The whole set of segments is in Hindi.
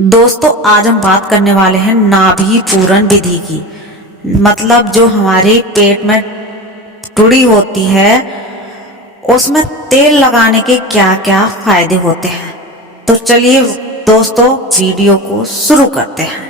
दोस्तों आज हम बात करने वाले हैं नाभि पूरण विधि की। मतलब जो हमारे पेट में टुड़ी होती है उसमें तेल लगाने के क्या क्या फायदे होते हैं। तो चलिए दोस्तों वीडियो को शुरू करते हैं।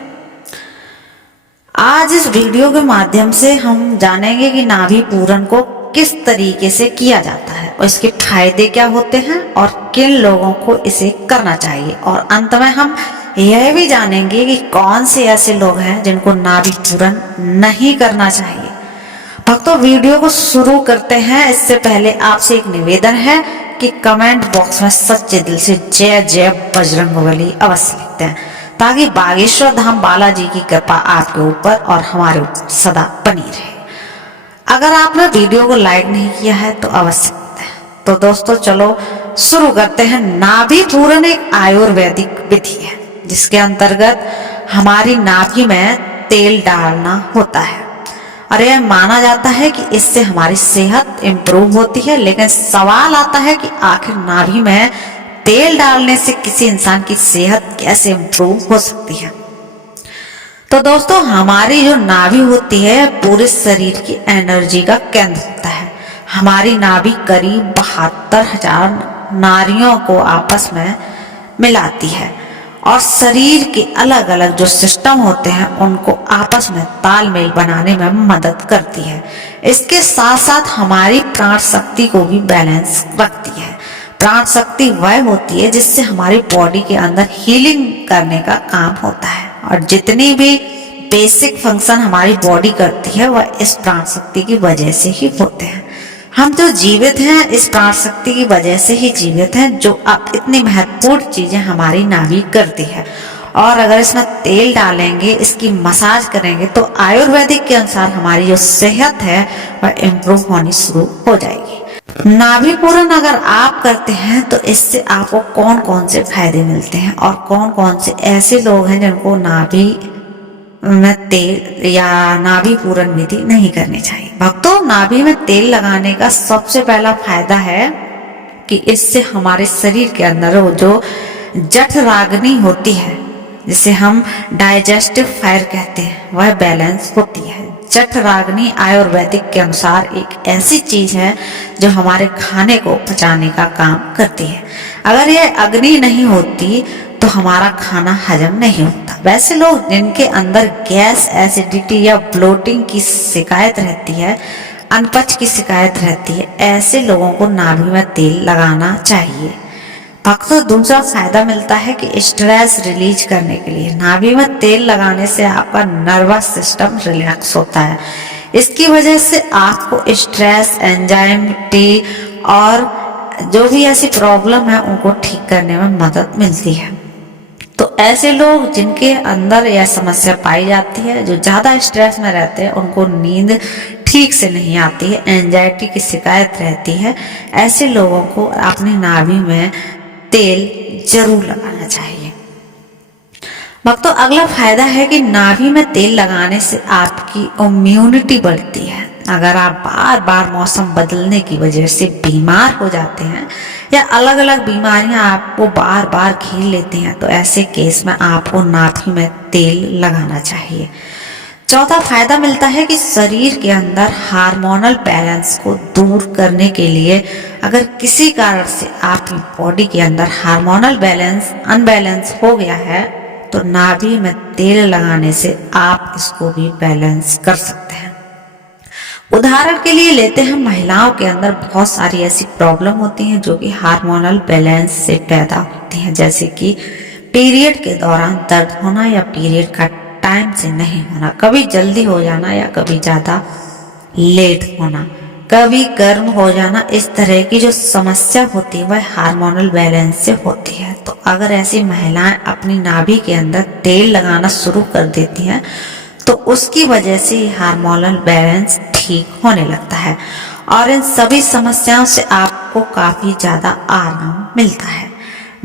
आज इस वीडियो के माध्यम से हम जानेंगे कि नाभि पूरण को किस तरीके से किया जाता है और इसके फायदे क्या होते हैं और किन लोगों को इसे करना चाहिए, और अंत में हम यह भी जानेंगे कि कौन से ऐसे लोग हैं जिनको नाभि पूरण नहीं करना चाहिए। भक्तों वीडियो को शुरू करते हैं इससे पहले आपसे एक निवेदन है कि कमेंट बॉक्स में सच्चे दिल से जय जय बजरंगबली अवश्य लिखते हैं, ताकि बागेश्वर धाम बालाजी की कृपा आपके ऊपर और हमारे ऊपर सदा बनी रहे। अगर आपने वीडियो को लाइक नहीं किया है तो अवश्य करते हैं। तो दोस्तों चलो शुरू करते हैं। नाभि पूरण एक आयुर्वेदिक विधि है जिसके अंतर्गत हमारी नाभि में तेल डालना होता है और यह माना जाता है कि इससे हमारी सेहत इम्प्रूव होती है। लेकिन सवाल आता है कि आखिर नाभि में तेल डालने से किसी इंसान की सेहत कैसे इम्प्रूव हो सकती है। तो दोस्तों हमारी जो नाभि होती है पूरे शरीर की एनर्जी का केंद्र होता है। हमारी नाभि करीब 72,000 नाड़ियों को आपस में मिलाती है और शरीर के अलग अलग जो सिस्टम होते हैं उनको आपस में तालमेल बनाने में मदद करती है। इसके साथ साथ हमारी प्राण शक्ति को भी बैलेंस रखती है। प्राण शक्ति वह होती है जिससे हमारी बॉडी के अंदर हीलिंग करने का काम होता है, और जितनी भी बेसिक फंक्शन हमारी बॉडी करती है वह इस प्राण शक्ति की वजह से ही होते हैं। हम जो जीवित हैं इस प्राण शक्ति की वजह से ही जीवित हैं, जो अब इतनी महत्वपूर्ण चीजें हमारी नाभि करती है। और अगर इसमें तेल डालेंगे, इसकी मसाज करेंगे तो आयुर्वेदिक के अनुसार हमारी जो सेहत है वह इम्प्रूव होनी शुरू हो जाएगी। नाभि पूरण अगर आप करते हैं तो इससे आपको कौन कौन से फायदे मिलते हैं और कौन कौन से ऐसे लोग हैं जिनको नाभि में तेल या नाभि पूरण विधि नहीं करनी चाहिए। भक्तों नाभि में तेल लगाने का सबसे पहला फायदा है कि इससे हमारे शरीर के अंदर वो जो जठराग्नि होती है जिसे हम डाइजेस्टिव फायर कहते हैं वह बैलेंस होती है। जठराग्नि आयुर्वेदिक के अनुसार एक ऐसी चीज है जो हमारे खाने को पचाने का काम करती है। अगर यह अग्नि नहीं होती तो हमारा खाना हजम नहीं होता। वैसे लोग जिनके अंदर गैस, एसिडिटी या ब्लोटिंग की शिकायत रहती है, अनपच की शिकायत रहती है, ऐसे लोगों को नाभि में तेल लगाना चाहिए। भक्तों दूसरा फायदा मिलता है कि स्ट्रेस रिलीज करने के लिए नाभि में तेल लगाने से आपका नर्वस सिस्टम रिलैक्स होता है। इसकी वजह से आपको स्ट्रेस, एंजाइटी और जो भी ऐसी प्रॉब्लम है उनको ठीक करने में मदद मिलती है। तो ऐसे लोग जिनके अंदर यह समस्या पाई जाती है, जो ज्यादा स्ट्रेस में रहते हैं, उनको नींद ठीक से नहीं आती है, एंजाइटी की शिकायत रहती है, ऐसे लोगों को अपनी नाभि में तेल जरूर लगाना चाहिए। भक्तों अगला फायदा है कि नाभि में तेल लगाने से आपकी इम्यूनिटी बढ़ती है। अगर आप बार बार मौसम बदलने की वजह से बीमार हो जाते हैं या अलग अलग बीमारियां आपको बार बार घेर लेती हैं तो ऐसे केस में आपको नाभि में तेल लगाना चाहिए। चौथा फायदा मिलता है कि शरीर के अंदर हार्मोनल बैलेंस को दूर करने के लिए अगर किसी कारण से आपकी बॉडी के अंदर हार्मोनल बैलेंस अनबैलेंस हो गया है तो नाभि में तेल लगाने से आप इसको भी बैलेंस कर सकते हैं। उदाहरण के लिए लेते हैं, महिलाओं के अंदर बहुत सारी ऐसी प्रॉब्लम होती हैं जो कि हार्मोनल बैलेंस से पैदा होती हैं, जैसे कि पीरियड के दौरान दर्द होना या पीरियड का टाइम से नहीं होना, कभी जल्दी हो जाना या कभी ज्यादा लेट होना, कभी गर्म हो जाना। इस तरह की जो समस्या होती है वह हार्मोनल बैलेंस से होती है। तो अगर ऐसी महिलाएं अपनी नाभि के अंदर तेल लगाना शुरू कर देती हैं तो उसकी वजह से हार्मोनल बैलेंस ठीक होने लगता है और इन सभी समस्याओं से आपको काफी ज्यादा आराम मिलता है।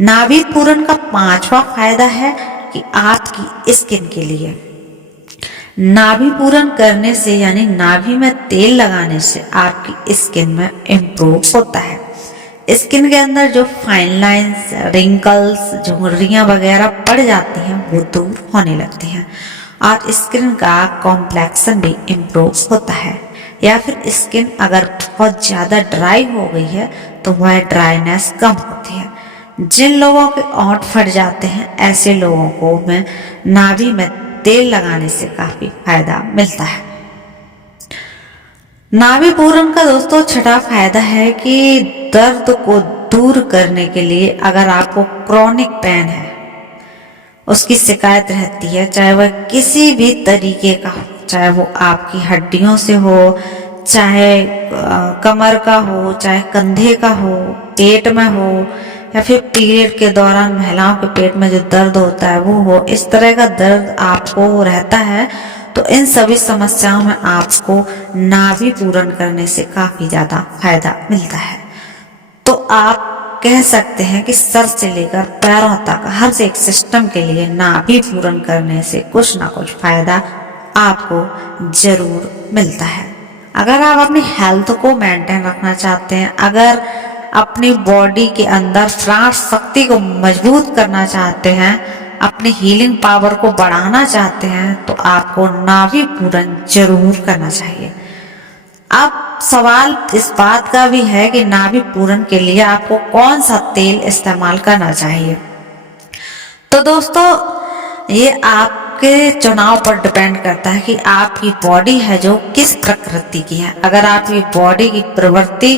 नाभि पूरण का पांचवा फायदा है कि आपकी स्किन के लिए नाभि पूरण करने से यानी नाभि में तेल लगाने से आपकी स्किन में इम्प्रूव होता है। स्किन के अंदर जो फाइन लाइंस, रिंकल्स, झुर्रियाँ वगैरह पड़ जाती हैं वो दूर होने लगती हैं और स्किन का कॉम्प्लेक्शन भी इम्प्रूव होता है। या फिर स्किन अगर बहुत ज़्यादा ड्राई हो गई है तो वह ड्राइनेस कम होती है। जिन लोगों के ओंठ फट जाते हैं ऐसे लोगों को में नाभि में तेल लगाने से काफ़ी फायदा मिलता है। नाभि पूरन का दोस्तों छठा फायदा है कि दर्द को दूर करने के लिए अगर आपको क्रॉनिक पेन है, उसकी शिकायत रहती है, चाहे वह किसी भी तरीके का हो, चाहे वो आपकी हड्डियों से हो, चाहे कमर का हो, चाहे कंधे का हो, पेट में हो, या फिर पीरियड के दौरान महिलाओं के पेट में जो दर्द होता है वो हो, इस तरह का दर्द आपको रहता है तो इन सभी समस्याओं में आपको नाभि पूरन करने से काफी ज्यादा फायदा मिलता है। तो आप कह सकते हैं कि सर से लेकर पैरों तक हर एक सिस्टम के लिए नाभि पूरन करने से कुछ ना कुछ फायदा आपको जरूर मिलता है। अगर आप अपनी हेल्थ को मेंटेन रखना चाहते हैं, अगर अपनी बॉडी के अंदर प्राण शक्ति को मजबूत करना चाहते हैं, अपनी हीलिंग पावर को बढ़ाना चाहते हैं, तो आपको नाभि पूरन जरूर करना चाहिए। अब सवाल इस बात का भी है कि नाभि पूरन के लिए आपको कौन सा तेल इस्तेमाल करना चाहिए। तो दोस्तों ये आपके चुनाव पर डिपेंड करता है कि आपकी बॉडी है जो किस प्रकृति की है। अगर आपकी बॉडी की प्रवृत्ति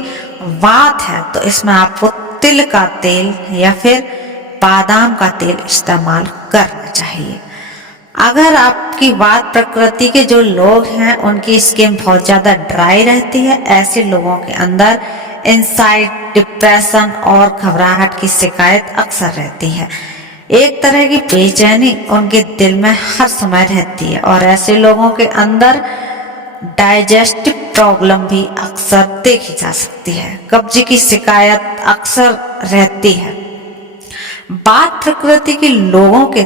वात है तो इसमें आपको तिल का तेल या फिर बादाम का तेल इस्तेमाल करना चाहिए। अगर आपकी वात प्रकृति के जो लोग हैं उनकी स्किन बहुत ज़्यादा ड्राई रहती है, ऐसे लोगों के अंदर एंजाइटी, डिप्रेशन और घबराहट की शिकायत अक्सर रहती है। एक तरह की बेचैनी उनके दिल में हर समय रहती है और ऐसे लोगों के अंदर डाइजेस्टिव प्रॉब्लम भी अक्सर देखी जा सकती है। कब्ज की शिकायत अक्सर रहती है। वात प्रकृति के लोगों के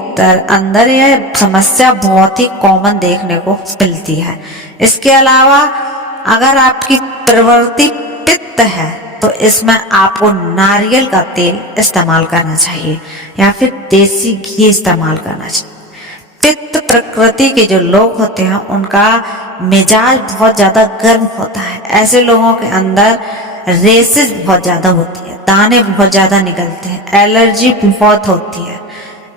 अंदर यह समस्या बहुत ही कॉमन देखने को मिलती है। इसके अलावा अगर आपकी प्रवृत्ति पित्त है तो इसमें आपको नारियल का तेल इस्तेमाल करना चाहिए या फिर देसी घी इस्तेमाल करना चाहिए। पित्त प्रकृति के जो लोग होते हैं उनका मिजाज बहुत ज्यादा गर्म होता है। ऐसे लोगों के अंदर रेसेस बहुत ज्यादा होती है, दाने बहुत ज्यादा निकलते हैं, एलर्जी बहुत होती है।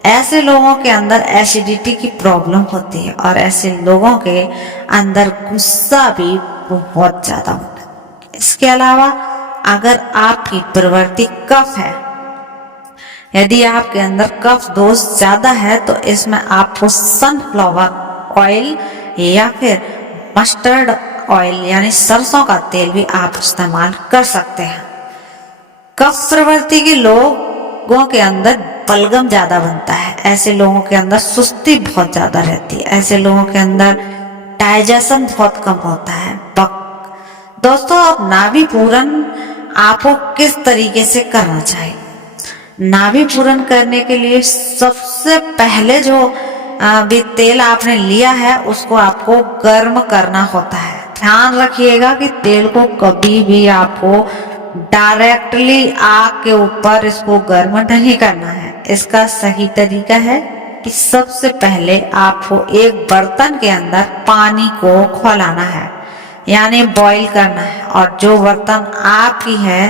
ऐसे लोगों के अंदर एसिडिटी की प्रॉब्लम होती है और ऐसे लोगों के अंदर गुस्सा भी बहुत ज्यादा होता है। इसके अलावा अगर आपकी प्रवृत्ति कफ है, यदि आपके अंदर कफ दोष ज्यादा है तो इसमें आपको सनफ्लावर ऑयल या फिर मस्टर्ड ऑयल यानी सरसों का तेल भी आप इस्तेमाल कर सकते हैं। कफ प्रवृत्ति के लोगों के अंदर बलगम ज्यादा बनता है, ऐसे लोगों के अंदर सुस्ती बहुत ज्यादा रहती है, ऐसे लोगों के अंदर डाइजेशन बहुत कम होता है। दोस्तों अब नाभि पूरन आपको किस तरीके से करना चाहिए। नाभि पूरन करने के लिए सबसे पहले जो भी तेल आपने लिया है उसको आपको गर्म करना होता है। ध्यान रखिएगा कि तेल को कभी भी आपको डायरेक्टली आग के ऊपर इसको गर्म नहीं करना है। इसका सही तरीका है कि सबसे पहले आपको एक बर्तन के अंदर पानी को खौलाना है यानी बॉईल करना है, और जो बर्तन आपकी है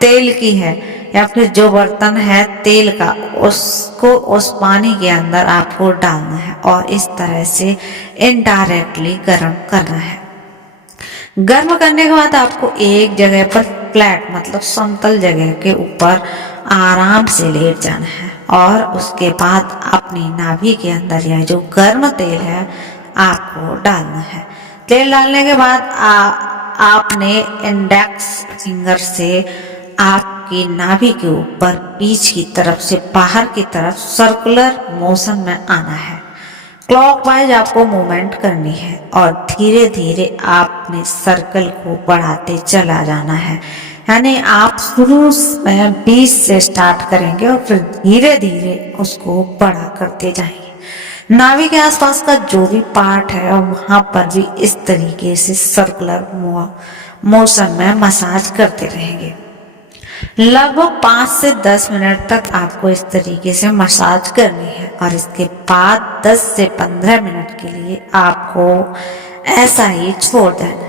तेल की है या फिर जो बर्तन है तेल का उसको उस पानी के अंदर आपको डालना है और इस तरह से इनडायरेक्टली गर्म करना है। गर्म करने के बाद आपको एक जगह पर फ्लैट मतलब समतल जगह के ऊपर आराम से लेट जाना है और उसके बाद अपनी नाभि के अंदर यह जो गर्म तेल है आपको डालना है। तेल डालने के बाद आपने इंडेक्स फिंगर से आपकी नाभि के ऊपर बीच की तरफ से बाहर की तरफ सर्कुलर मोशन में आना है। क्लॉकवाइज आपको मूवमेंट करनी है और धीरे धीरे आपने सर्कल को बढ़ाते चला जाना है। यानी आप शुरू में 20 से स्टार्ट करेंगे और फिर धीरे धीरे उसको बड़ा करते जाएंगे। नाभि के आसपास का जो भी पार्ट है वहां पर भी इस तरीके से सर्कुलर मोशन में मसाज करते रहेंगे। लगभग 5 से 10 मिनट तक आपको इस तरीके से मसाज करनी है और इसके बाद 10 से 15 मिनट के लिए आपको ऐसा ही छोड़ देना है।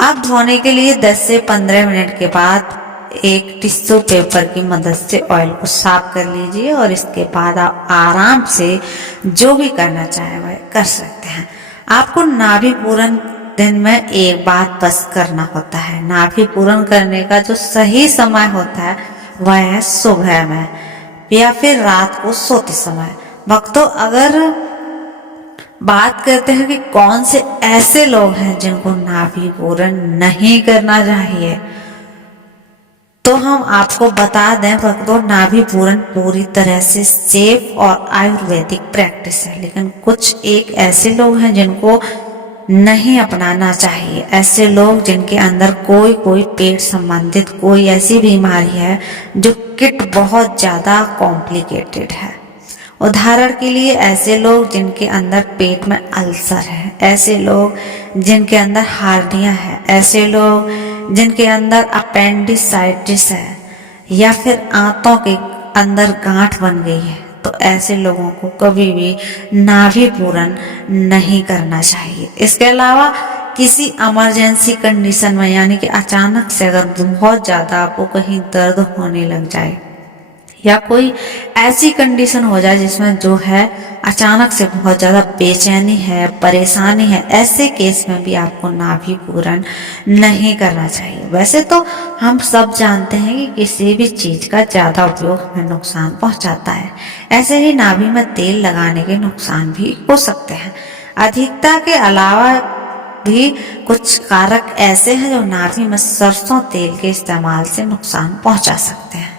आप धोने के लिए 10 से 15 मिनट के बाद एक टिश्यू पेपर की मदद से ऑयल को साफ कर लीजिए और इसके बाद आप आराम से जो भी करना चाहे वह कर सकते हैं। आपको नाभि पूरन दिन में एक बार बस करना होता है। नाभि पूरन करने का जो सही समय होता है वह है सुबह में या फिर रात को सोते समय। भक्तों, अगर बात करते हैं कि कौन से ऐसे लोग हैं जिनको नाभि पूरन नहीं करना चाहिए, तो हम आपको बता दें भक्तों, नाभि पूरन पूरी तरह से सेफ और आयुर्वेदिक प्रैक्टिस है, लेकिन कुछ एक ऐसे लोग हैं जिनको नहीं अपनाना चाहिए। ऐसे लोग जिनके अंदर कोई पेट संबंधित कोई ऐसी बीमारी है जो किट बहुत ज्यादा कॉम्प्लिकेटेड है। उदाहरण के लिए ऐसे लोग जिनके अंदर पेट में अल्सर है, ऐसे लोग जिनके अंदर हार्निया है, ऐसे लोग जिनके अंदर अपेंडिसाइटिस है या फिर आंतों के अंदर गांठ बन गई है, तो ऐसे लोगों को कभी भी नाभि पूरन नहीं करना चाहिए। इसके अलावा किसी इमरजेंसी कंडीशन में, यानी कि अचानक से अगर बहुत ज़्यादा आपको कहीं दर्द होने लग जाए या कोई ऐसी कंडीशन हो जाए जिसमें जो है अचानक से बहुत ज़्यादा बेचैनी है, परेशानी है, ऐसे केस में भी आपको नाभि पूरन नहीं करना चाहिए। वैसे तो हम सब जानते हैं कि किसी भी चीज़ का ज़्यादा उपयोग हमें नुकसान पहुंचाता है। ऐसे ही नाभि में तेल लगाने के नुकसान भी हो सकते हैं। अधिकता के अलावा भी कुछ कारक ऐसे हैं जो नाभि में सरसों तेल के इस्तेमाल से नुकसान पहुंचा सकते हैं।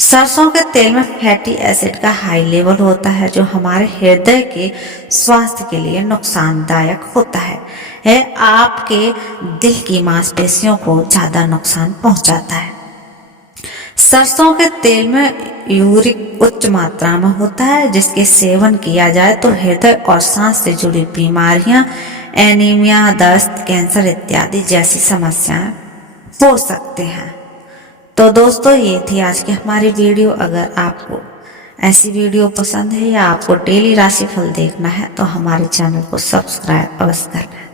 सरसों के तेल में फैटी एसिड का हाई लेवल होता है जो हमारे हृदय के स्वास्थ्य के लिए नुकसानदायक होता है। आपके दिल की मांसपेशियों को ज्यादा नुकसान पहुंचाता है। सरसों के तेल में यूरिक उच्च मात्रा में होता है, जिसके सेवन किया जाए तो हृदय और सांस से जुड़ी बीमारियां, एनीमिया, दस्त, कैंसर इत्यादि जैसी समस्याएं हो सकते हैं। तो दोस्तों, ये थी आज की हमारी वीडियो। अगर आपको ऐसी वीडियो पसंद है या आपको डेली राशिफल देखना है तो हमारे चैनल को सब्सक्राइब अवश्य करना है।